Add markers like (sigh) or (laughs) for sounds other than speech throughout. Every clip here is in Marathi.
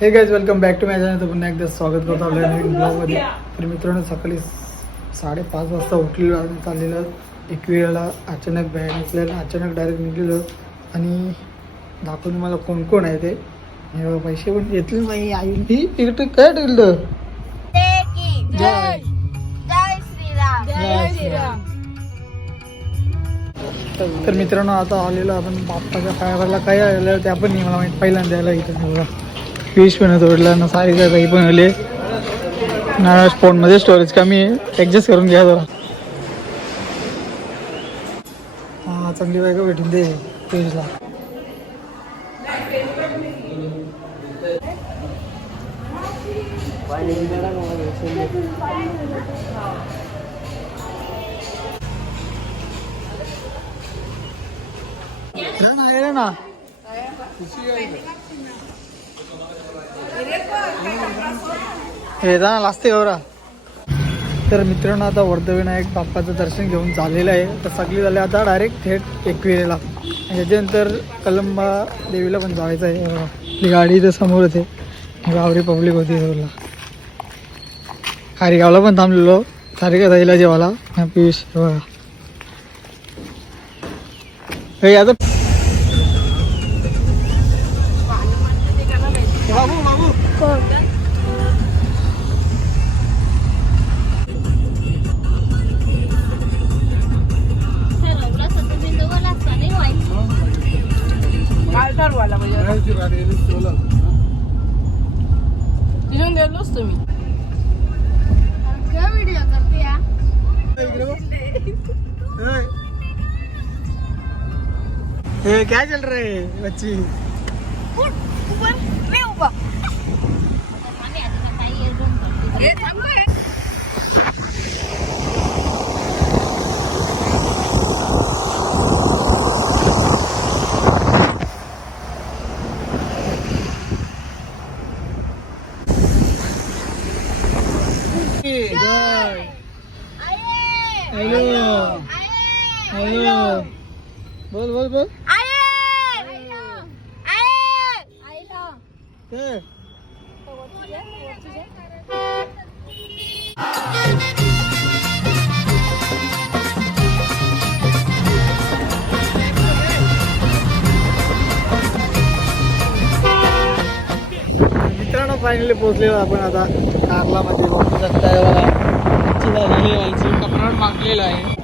Hey guys welcome back to माझ्या चॅनल पुन्हा एकदा स्वागत करतो आपल्या नवीन (laughs) ब्लॉगमध्ये तर मित्रांनो सकाळी साडेपाच वाजता उठलेलो आणि चाललेलं. एकविराला अचानक बॅग असलेलं अचानक डायरेक्ट निघलेलो. आणि दाखवून मला कोण कोण आहे ते. हे पैसे पण घेतले नाही आई. तिकीट काय ठेवलं. तर मित्रांनो आता आलेलो आपण बाप्पाच्या पायावरला. काय आलेलं ते आपण मला माहीत. पहिल्यांदा यायला इथं. हे बघा फिश पण तोडला ना सारीचा काही पण आले नारळ फोनमध्ये स्टोरेज कमी आहे. ॲडजस्ट करून घ्या जरा. हां चांगली बायका भेटून दे फिशला ना ना हे जा ना लाजते गौरा. तर मित्रांनो आता वर्धविनायक बाप्पाचं दर्शन घेऊन झालेलं आहे. तर सगळी झाले आता डायरेक्ट थेट एकविरेला. याच्यानंतर कलंबा देवीला पण जायचं आहे. बघा. ती गाडी इथं समोर होते गावरी पब्लिक होती सगळं खारीगावला पण थांबलेलो. खारीगा जायला जेवायला. पियुष हे आता बाबू काय ठरवायला तिथून गेलोच तुम्ही व्हिडिओ करते या हे क्या चल रहा है बच्ची उभा आम्ही आता काही एरडून करते जय आये हॅलो हॅलो बोल बोल बोल आये आये ते मित्रांनो फायनली पोहोचलेलो आपण आता कारला मध्ये बघू शकताय बघा आमची झालेली आहे व्हायची कपडावर मागलेलं आहे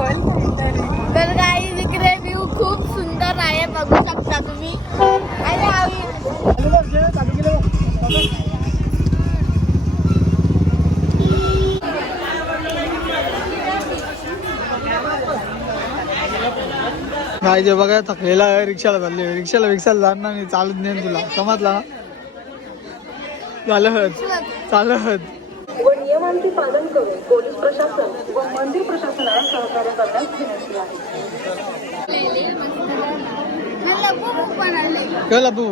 तर काही इकडे व्ह्यू खूप सुंदर आहे बघू शकता तुम्ही. काय जे बघा थकलेला आहे रिक्षाला चालले रिक्षाला रिक्षाला जाणार नाही चालत नेन तुला. समजला? ना चालत. चालत. व नियमांचे पालन करून पोलीस प्रशासन व मंदिर प्रशासनाला सहकार्य करण्यास विनंती आहे. काय लबू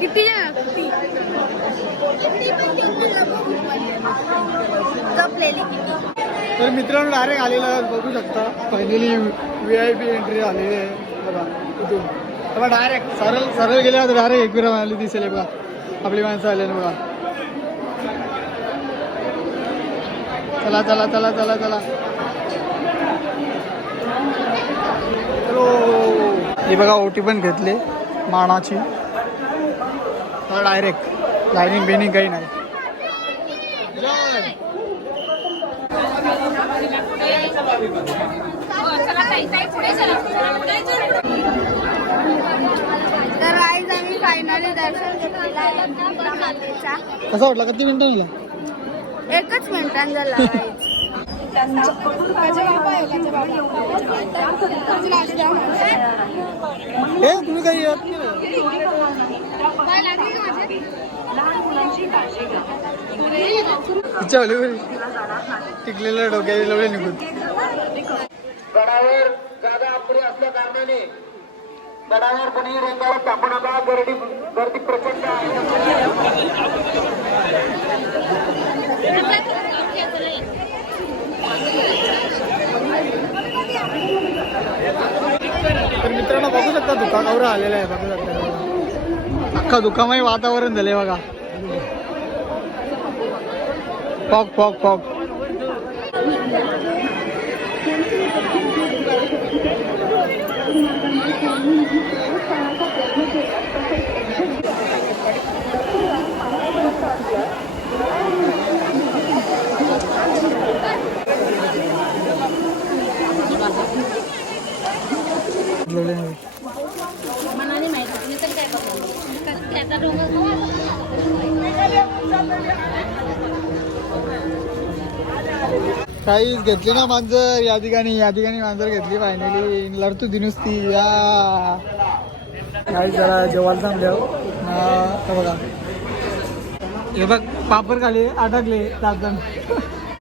किती तर मित्रांनो डायरेक्ट आलेला बघू शकता. Finally V I P entry आलेली आहे. बघा बघा डायरेक्ट सरळ सरळ गेल्यावर तर डायरेक्ट एकविरा आली दिसेल बघा आपली माणसं आले ना बघा. चला चला चला चला चलो. हे बघा ओटी पण घेतली. मानाची. डायरेक्ट लाईनिंग बिनिंग काही नाही. तर आज आम्ही फायनली दर्शन घेतलेलं कसा वाटला? किती मिनिटं झाला? एकच झाला guys. हे तुम्ही काही येत टिकलेल्या काय लवळे निघून. गडावर जागा आपली असल्या कारणाने गडावर कोणी रेंगावर टाकू नका. गर्दी गर्दी प्रचंड आहे तर आता बघू आलेला आहे बघा अख्खा धुकामय वातावरण झालंय बघा. पॉक पॉक पॉक. मनाने माहिती मी तर काय बघा त्याचा डोंगर काही घेतली ना मांजर? या ठिकाणी या ठिकाणी मांजर घेतली फायनली लढतो ती नुसती. या. काही जरा जेवायला थांबल्या हा, बघा. हे बघ पापड खाली अटकले दातन.